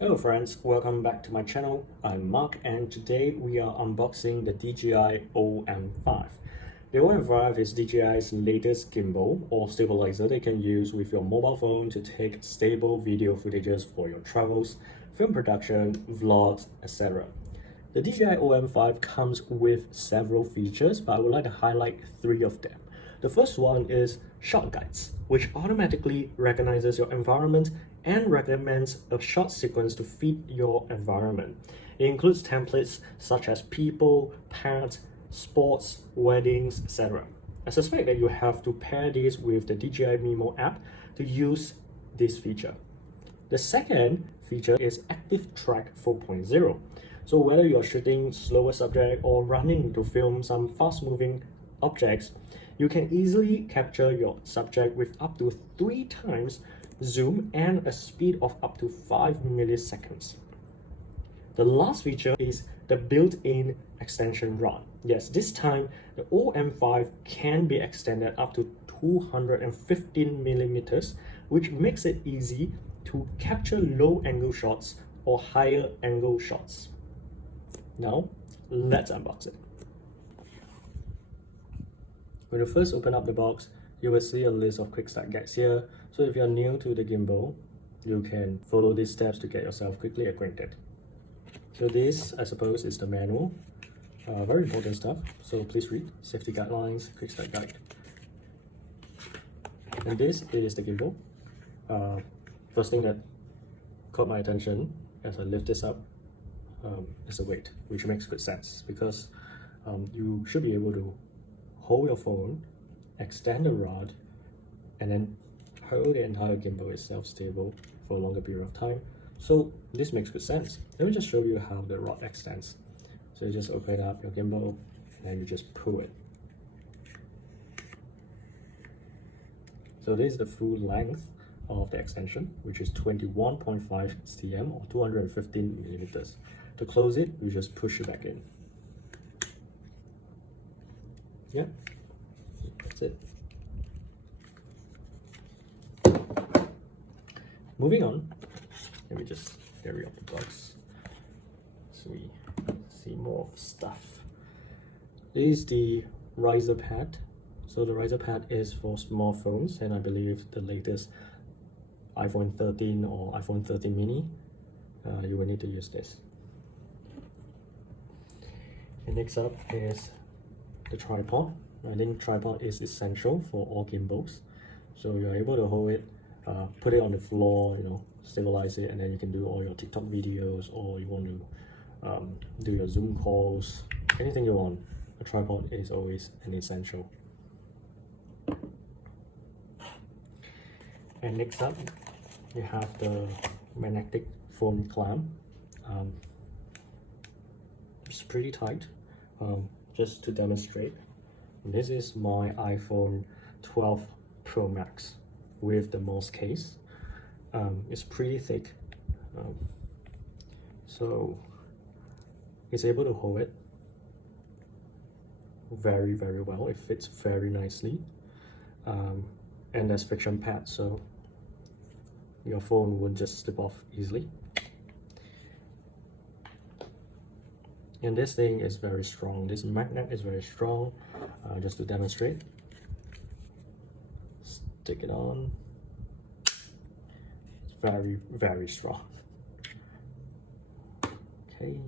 Hello friends, welcome back to my channel. I'm Mark and today we are unboxing the DJI OM5. The OM5 is DJI's latest gimbal or stabilizer they can use with your mobile phone to take stable video footages for your travels, film production, vlogs, etc. The DJI OM5 comes with several features, but I would like to highlight three of them. The first one is ShotGuides, which automatically recognizes your environment and recommends a shot sequence to fit your environment. It includes templates such as people, pets, sports, weddings, etc. I suspect that you have to pair this with the DJI Mimo app to use this feature. The second feature is Active Track 4.0. So whether you're shooting slower subject or running to film some fast-moving objects, you can easily capture your subject with up to 3 times zoom and a speed of up to 5 milliseconds. The last feature is the built-in extension rod. Yes, this time the OM5 can be extended up to 215 millimeters, which makes it easy to capture low angle shots or higher angle shots. Now, let's unbox it. When you first open up the box, you will see a list of quick start guides here. So if you're new to the gimbal, you can follow these steps to get yourself quickly acquainted. So this, I suppose, is the manual. Very important stuff, so please read. Safety guidelines, quick start guide. And this is the gimbal. First thing that caught my attention as I lift this up is the weight, which makes good sense because you should be able to hold your phone, extend the rod, and then hold the entire gimbal itself stable for a longer period of time. So this makes good sense. Let me just show you how the rod extends. So you just open up your gimbal and you just pull it. So this is the full length of the extension, which is 21.5 cm or 215 millimeters. To close it, you just push it back in. Yeah, that's it. Moving on, let me just get rid of the box so we see more stuff. This is the riser pad. So the riser pad is for small phones, and I believe the latest iPhone 13 or iPhone 13 mini, you will need to use this. And next up is the tripod. I think tripod is essential for all gimbals. So you're able to hold it, put it on the floor, stabilize it, and then you can do all your TikTok videos, or you want to do your Zoom calls, anything you want. A tripod is always an essential. And next up, you have the magnetic foam clamp. It's pretty tight. Just to demonstrate, this is my iPhone 12 Pro Max with the MOS case. It's pretty thick, so it's able to hold it very well. It fits very nicely, and there's friction pads, so your phone won't just slip off easily. And this thing is very strong. This magnet is very strong. Just to demonstrate, stick it on. It's very strong. Okay.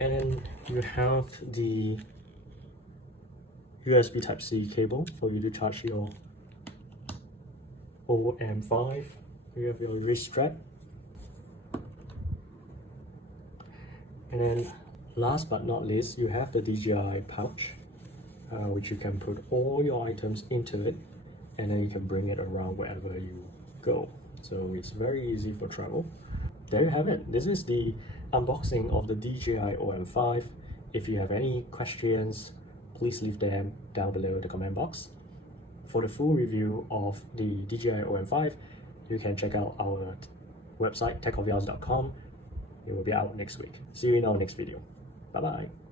And you have the USB Type-C cable for you to charge your OM5. You have your wrist strap. And then last but not least, you have the DJI Pouch, which you can put all your items into it, and then you can bring it around wherever you go. So it's very easy for travel. There you have it. This is the unboxing of the DJI OM5. If you have any questions, please leave them down below the comment box. For the full review of the DJI OM5, you can check out our website techofyours.com. It will be out next week. See you in our next video. Bye bye.